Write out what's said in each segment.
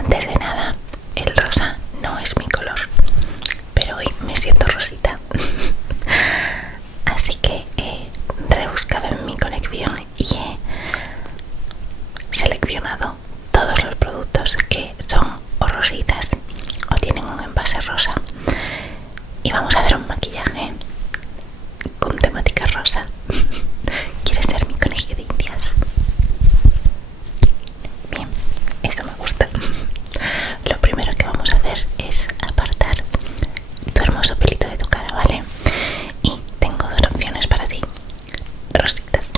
Antes de nada, el rosa no es mi color, pero hoy me siento rosita. Así que he rebuscado en mi colección y he seleccionado todos los productos que son o rositas o tienen un envase rosa, y vamos a hacer un maquillaje con temática rosa. ¿Quieres ser mi conejillo de indias? Bien, eso me gusta. Lo primero que vamos a hacer es apartar tu hermoso pelito de tu cara, ¿vale? Y tengo dos opciones para ti, rositas.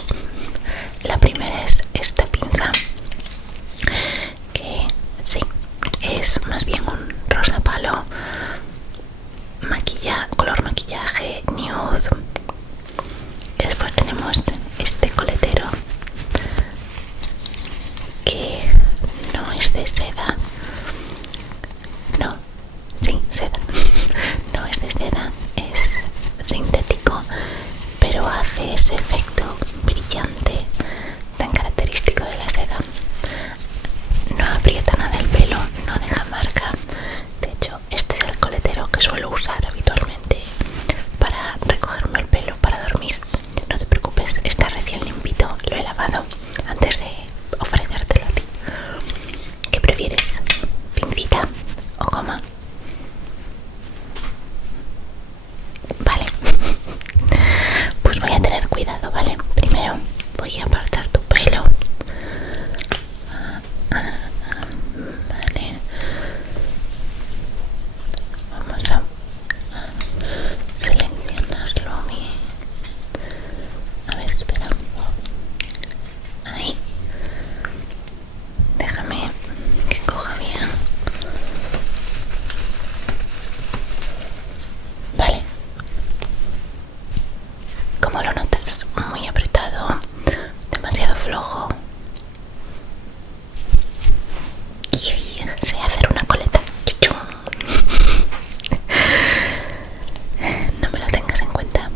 La primera es esta pinza, que sí, es más bien un rosa palo, color maquillaje nude. Después tenemos este coletero, que no es de seda, no, sí, seda, no es de seda, es sintético, pero hace ese efecto brillante tan característico de la seda. No aprieta nada el pelo, no deja marca. De hecho, este es el coletero que suelo usar habitualmente para recogerme el pelo para dormir. No te preocupes, está recién limpito, lo he lavado antes de ofrecértelo a ti. ¿Qué prefieres? ¿Pincita o goma? Vale. Pues voy a tener cuidado, ¿vale? Primero voy a apartar tu pelo. Vale. Vamos a seleccionarlo bien. A ver, espera. Ahí. Déjame que coja bien. Vale. ¿Cómo lo notas? Muy apretado, demasiado flojo. Y sé hacer una coleta. No me lo tengas en cuenta.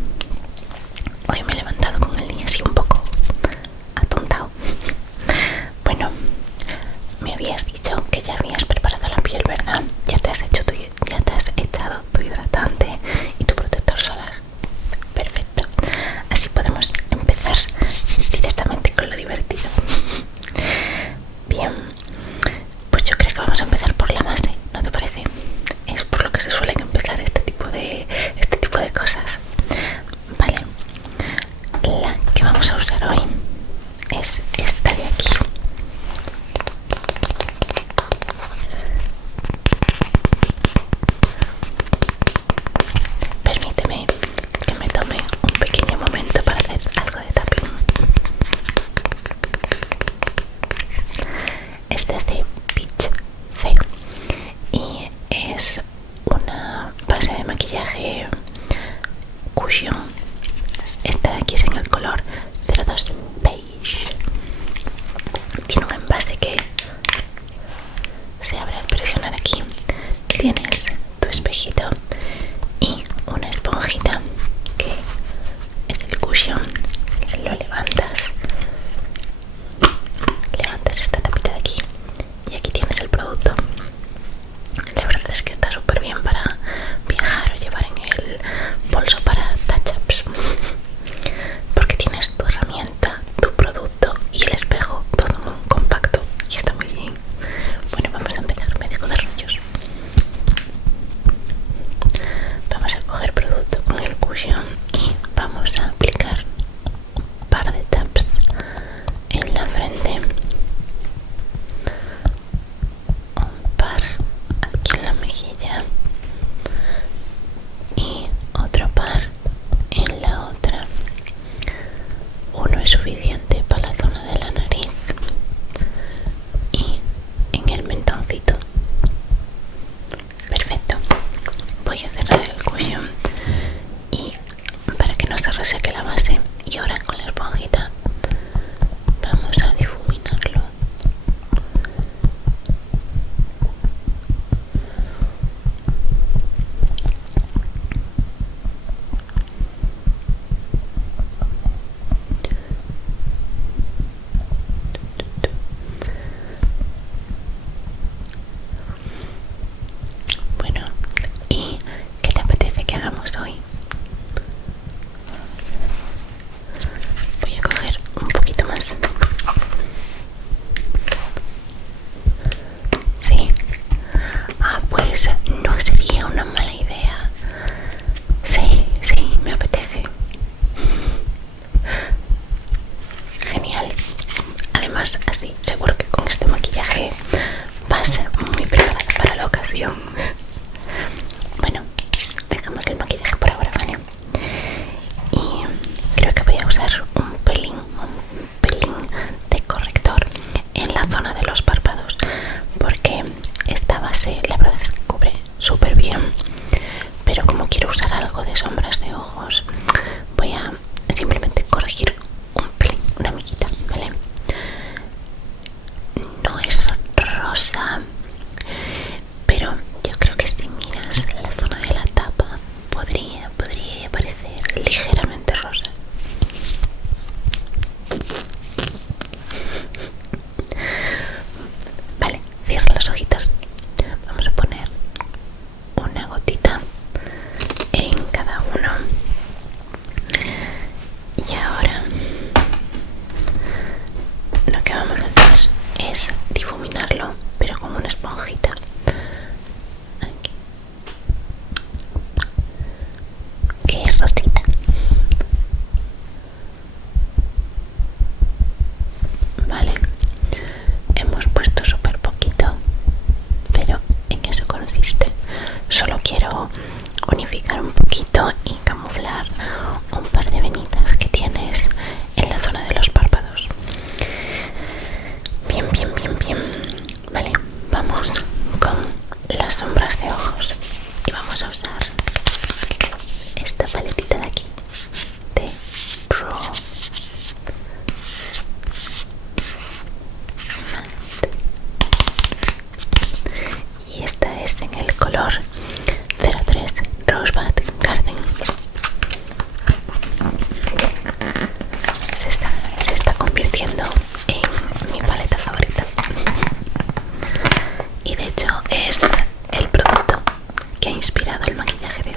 Hoy me he levantado con el día así un poco atontado. Bueno, me habías dicho que ya habías preparado la piel, ¿verdad? Ya te has echado tu hidratante y tu protector solar. Perfecto. Así podemos empezar directamente con lo divertido. Bien, pues yo creo que vamos a empezar por la base, ¿no te parece? Es por lo que se suelen empezar este tipo de cosas. Vale, la que vamos a usar hoy es esta de aquí. Permíteme que me tome un pequeño momento para hacer algo de tapping. Este es de Peach C y es una base de maquillaje cushion. Esta de aquí es en el color 02 Beige. Tiene un envase que se abre al presionar aquí. Tienes tu espejito y una esponjita que es el cushion. Lo levantas esta tapita de aquí y aquí tienes el intentado unificar un poquito y camuflar un par de venitas que tienes en la zona de los párpados. Bien, bien, bien, bien. Vale, vamos con las sombras de ojos y vamos a usar esta paletita de aquí de Pro Matte, y esta es en el color 03 Rosebud Garden. Se está convirtiendo en mi paleta favorita y de hecho es el producto que ha inspirado el maquillaje de hoy.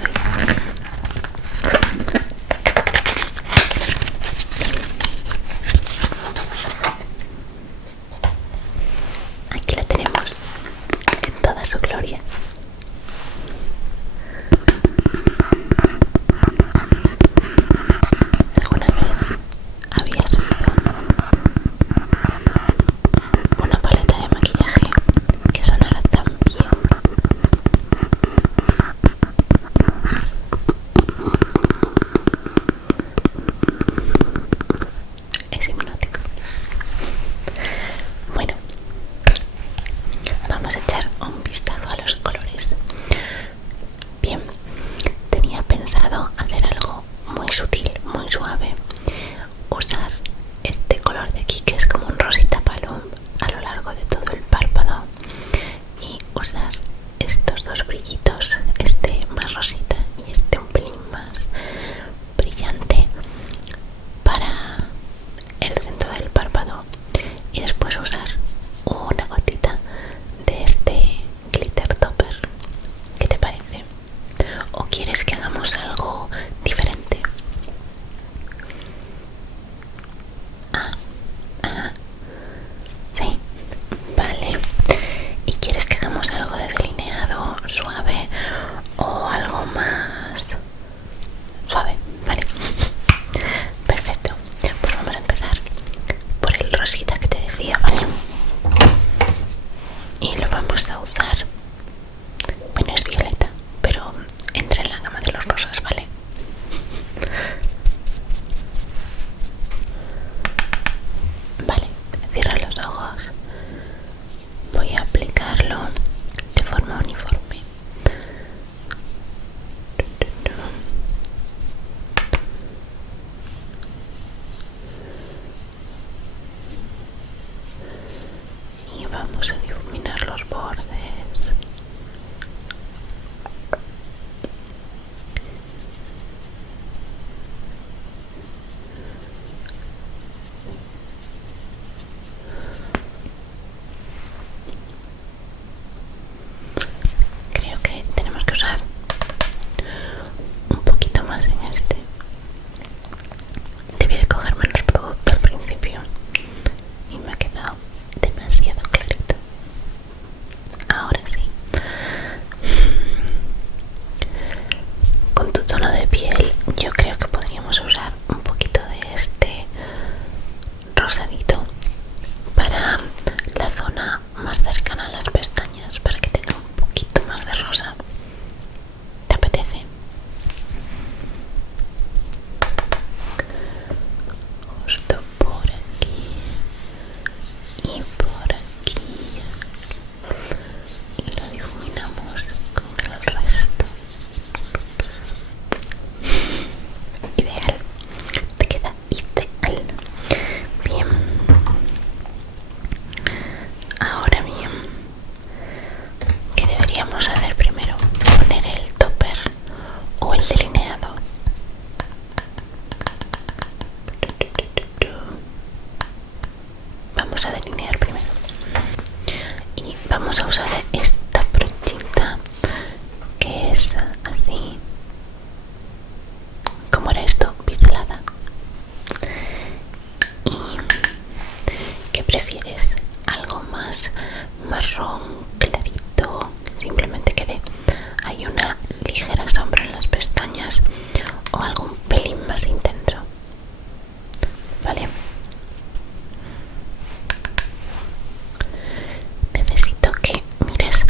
Aquí la tenemos en toda su gloria. ¿Alguna vez habías oído una paleta de maquillaje que sonara tan bien? Es hipnótico. Bueno, vamos a echar un vistazo a los colores. Bien, tenía pensado hacer algo muy sutil, muy suave, usar este color de aquí que es como un rosita palom a lo largo de todo el párpado y usar estos dos brillitos, este más rosita y este un pelín más brillante para el centro del párpado, y después usar una gotita de este glitter topper. ¿Qué te parece? ¿O quieres que hagamos algo diferente? Sí, vale. ¿Y quieres que hagamos algo de delineado suave o algo más suave? Vale. Perfecto. Pues vamos a empezar por el rosita que te decía, ¿vale? Y lo vamos a usar. Bueno, es violeta, pero entra en la gama de los rosas, ¿vale? Vale, cierra los ojos. Voy a aplicarlo de forma uniforme. Y vamos a difuminar los bordes. Creo que tenemos que usar un poquito más en este. Debí de coger menos producto al principio y me ha quedado demasiado clarito. Ahora sí. Con tu tono de piel yo creo que podríamos usar un poquito de este rosadito para la zona más cercana a las pestañas, para que tenga un poquito más de rosa. ¿Te apetece? Justo por aquí y por aquí, y lo difuminamos con el resto. Ideal, te queda ideal. Bien, ahora bien, ¿qué deberíamos hacer primero? ¿Poner el topper o el delineado? Vamos a delinear primero y vamos a usar esta brochita que es así. ¿Cómo era esto? Biselada. ¿Y qué prefieres? ¿Algo más marrón clarito, simplemente que hay una ligera sombra en las pestañas, o algo un pelín más intenso? Vale, necesito que mires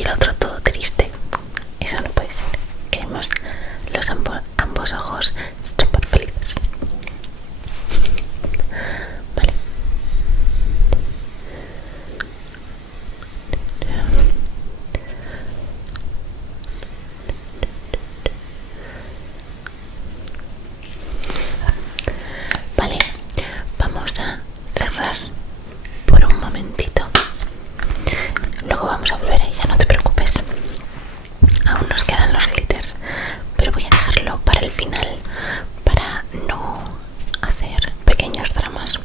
y el otro todo triste. Eso no puede ser. Queremos los ambos ojos súper felices. Vale. Vale, vamos a cerrar por un momentito. Luego vamos a volver a ella, no te preocupes. Aún nos quedan los glitters, pero voy a dejarlo para el final, para no hacer pequeños dramas.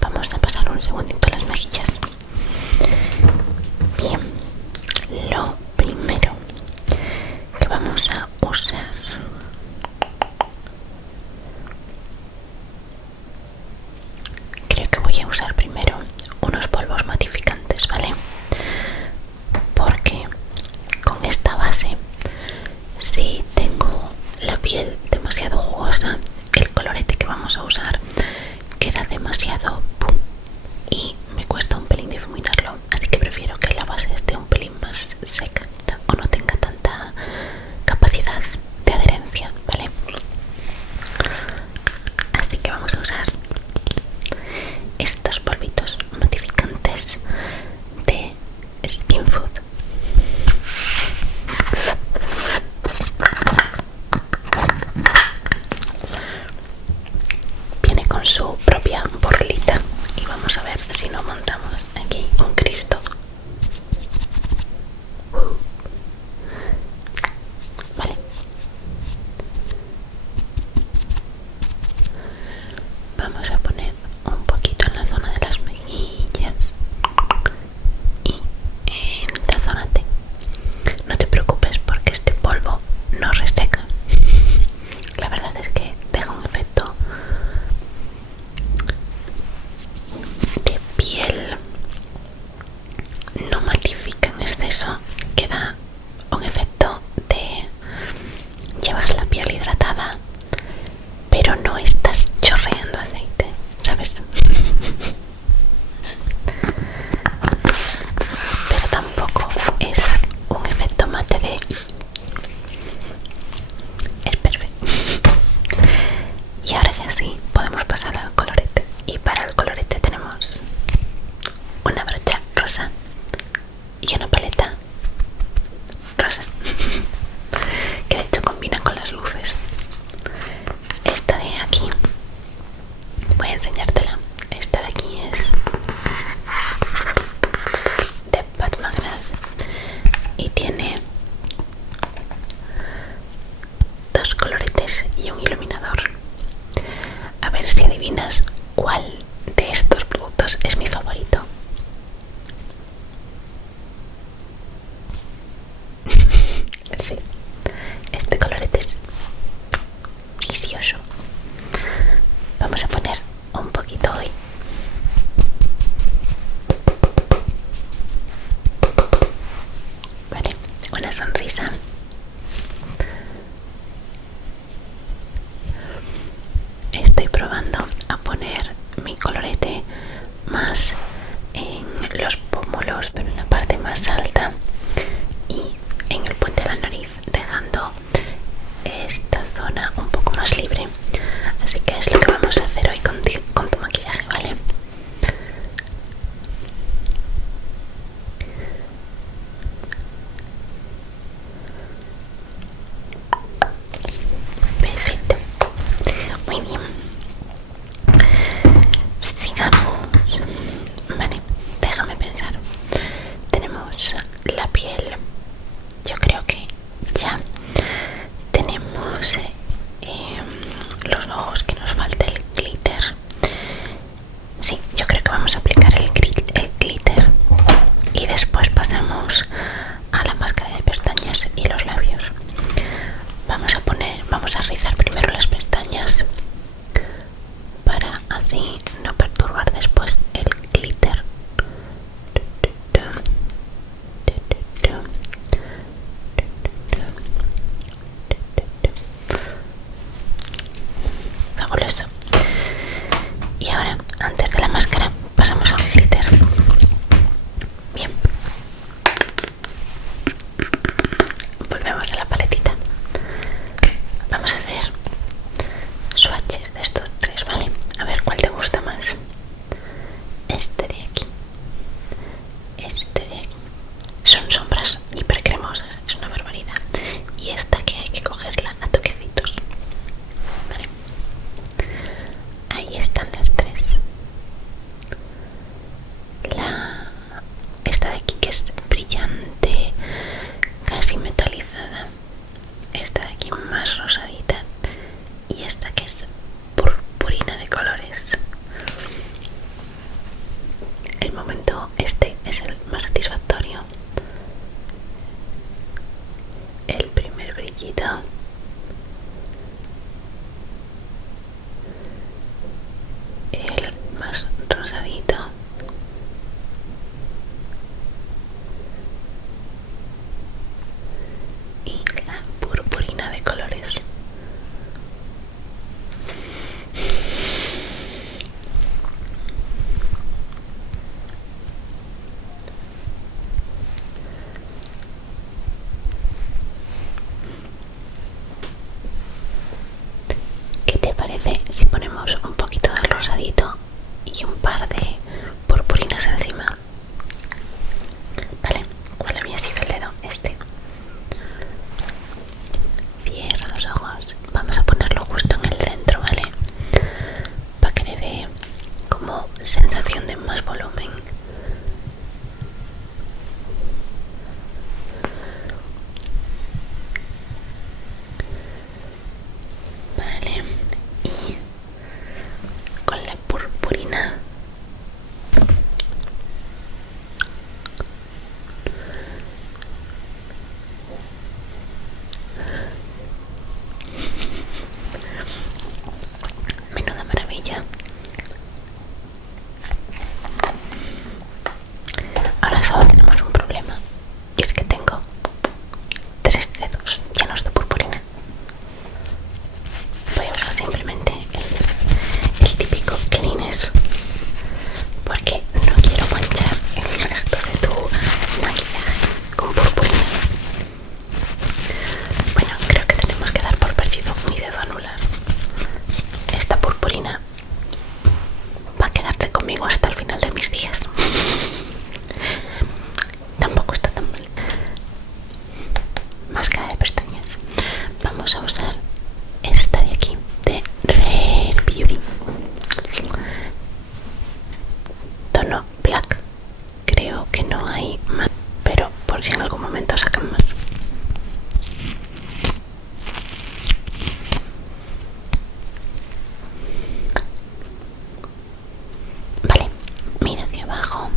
Vamos a pasar un segundito las mejillas. Bien, lo primero que vamos a usar creo que voy a usar primero unos polvos matificantes, ¿vale? Porque con esta base, si tengo la piel demasiado jugosa, el colorete que vamos a usar queda demasiado pum y me cuesta un pelín difuminarlo, así que prefiero que la base esté un pelín más seca o no tenga tanta capacidad de adherencia, ¿vale? Así que vamos a usar estos polvitos matificantes de Skin Food. Viene con su propia borlita y vamos a ver si no montamos aquí un Cristo. Vale. Vamos a poner un poquito en la zona de las mejillas y en la zona T. No te preocupes porque este polvo no reseca. La verdad es que deja un efecto de piel, no matifica en exceso, queda un efecto de llevar la piel hidratada, pero no estás chorreando aceite, ¿sabes? Pero tampoco es un efecto mate de... Es perfecto. Y ahora ya sí, podemos pasar al colorete. Y para el colorete tenemos una brocha rosa y una paleta rosa, que de hecho combina con las luces. Esta de aquí, voy a enseñártela. Esta de aquí es de Pat McGrath y tiene dos coloretes y un iluminador. A ver si adivinas cuál de estos productos es mi favorito. Sí, este colorete es precioso. Vamos a poner un poquito hoy. Vale, una sonrisa. Estoy probando a poner mi colorete más en los pómulos, pero en la parte más alta y en el puente de la nariz, dejando esta zona un poco más libre. Así que es lo que vamos a hacer hoy con tu maquillaje, ¿vale? Perfecto. Muy bien. Sigamos. Vale, déjame pensar. Tenemos la piel. Yo creo que ya tenemos los ojos, que nos falta el glitter. Sí, yo creo que vamos a aplicar el glitter y después pasamos a la máscara de pestañas y los labios. Vamos a rizar primero las pestañas para así no perturbar después el glitter. más hiper cremosas, es una barbaridad. Y esta que hay que cogerla a toquecitos. Vale, ahí están las tres. Esta de aquí que es brillante, casi metalizada, esta de aquí más rosadita y esta que es purpurina de colores. El momento este es el más satisfactorio, el primer brillito, el más rosadito y la purpurina de colores. ¿Qué te parece si ponemos un poquito de rosadito y un par de purpurinas encima? Vale, ¿cuál había sido el dedo? Este. Cierra los ojos. Vamos a ponerlo justo en el centro, ¿vale? Para que le dé como sensación de más volumen. Vale, y con la purpurina menuda maravilla. Ahora solo tenemos un problema, y es que tengo 3 dedos llenos de purpurina. Voy a usar simplemente el típico Kleenex porque no quiero manchar el resto de tu maquillaje con purpurina. Bueno, creo que tenemos que dar por perdido mi dedo anular. Esta purpurina va a quedarse conmigo hasta el final de mis días. Tampoco está tan mal. Máscara de pestañas. Vamos a usar esta de aquí, de Rare Beauty, tono black. Creo que no hay más, pero por si en algún momento sacan más. Vale, mira hacia abajo.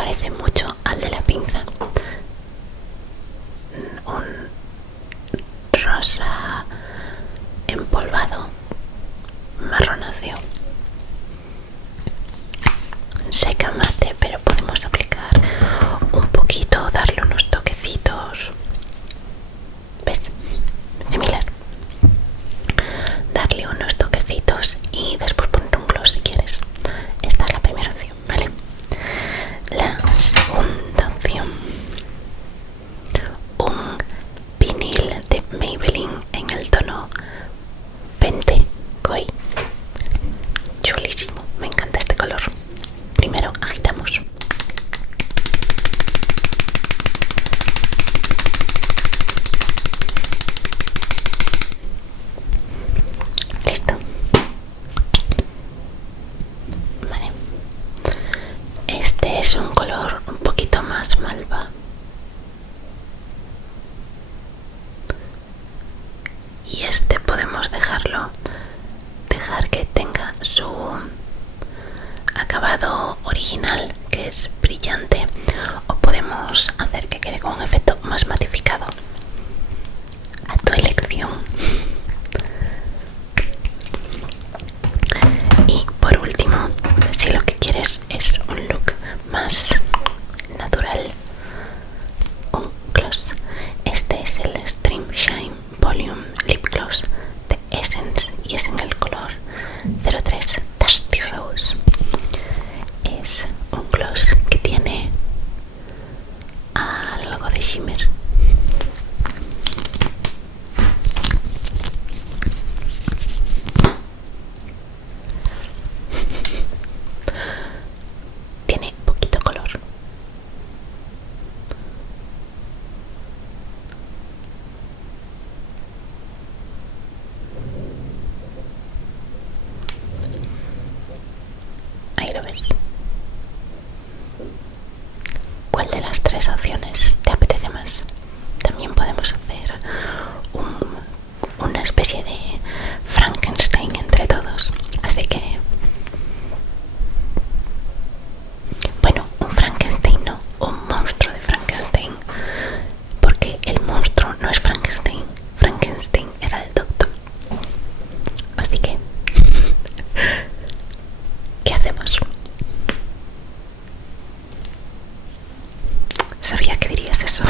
parece mucho al de la pinza. Un rosa empolvado, marronáceo. Seca mate, pero podemos aplicar un poquito, darle unos toquecitos. ¿Ves? Similar. Darle unos toquecitos y después poner un gloss si quieres. Esta es la primera opción, ¿vale? La segunda opción, un vinil de Maybelline en el tono 20 Koi. Chulísimo, me encanta este color. Primero agitamos. Listo. Vale. Este es un color un poquito más malva. Y este podemos dejar que tenga su acabado original, que es brillante, o podemos hacer que quede con un efecto más matificado. A tu elección. Y por último, si lo que quieres es un look más natural, un gloss, este es el Stream Shine Volume Lip Gloss de Essence y es en el color 03 Dusty Rose. Es un gloss que tiene algo de shimmer. Tiene poquito color. Ahí lo ves. ¿Cuál de las tres opciones te apetece más? También podemos hacer una especie de Frankenstein entre todos. Así que, bueno, un Frankenstein no, un monstruo de Frankenstein. Porque el monstruo no es Frankenstein. Frankenstein era el doctor. Así que, ¿qué hacemos? Sabía que dirías eso.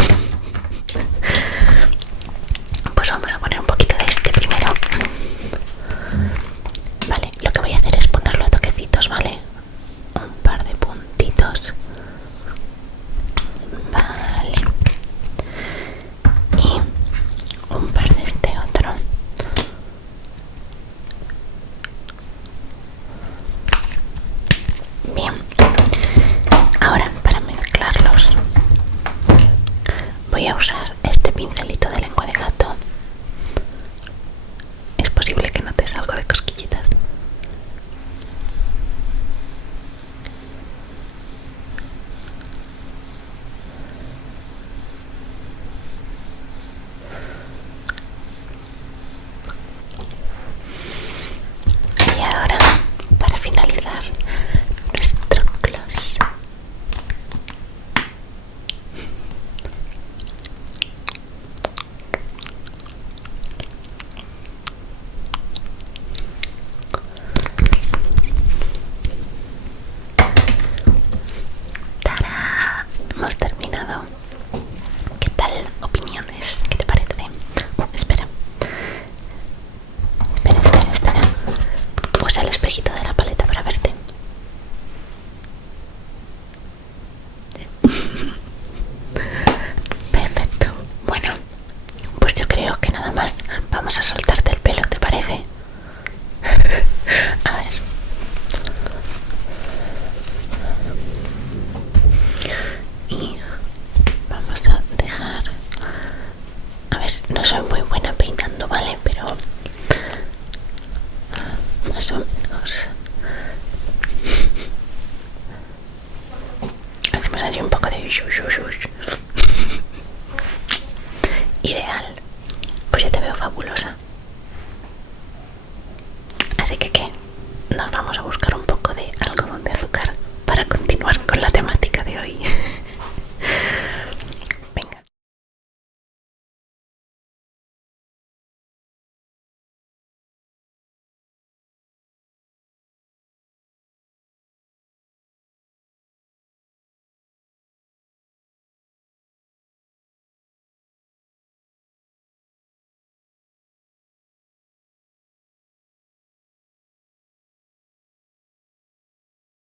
Pues vamos a poner un poquito de este primero. Vale, lo que voy a hacer es ponerlo a toquecitos, ¿vale? Un par de puntitos. Vale. Y un par de este otro. Bien. Ahora, para mezclarlos, voy a usar este pincelito de lengua de gato. Es posible que notes algo de cosquillitas. Y ahora, para finalizar nuestro gloss, ¡tarán! Hemos terminado. ¿Qué tal? ¿Opiniones? ¿Qué te parece? Espera. Espera. Usa el espejito de la paleta para verte. Perfecto. Bueno, pues yo creo que nada más. Vamos a soltarte el pelo, ¿te parece? A ver. Y vamos a dejar. A ver, no soy muy buena peinando, ¿vale? Pero más o menos. Hacemos allí un poco de shush.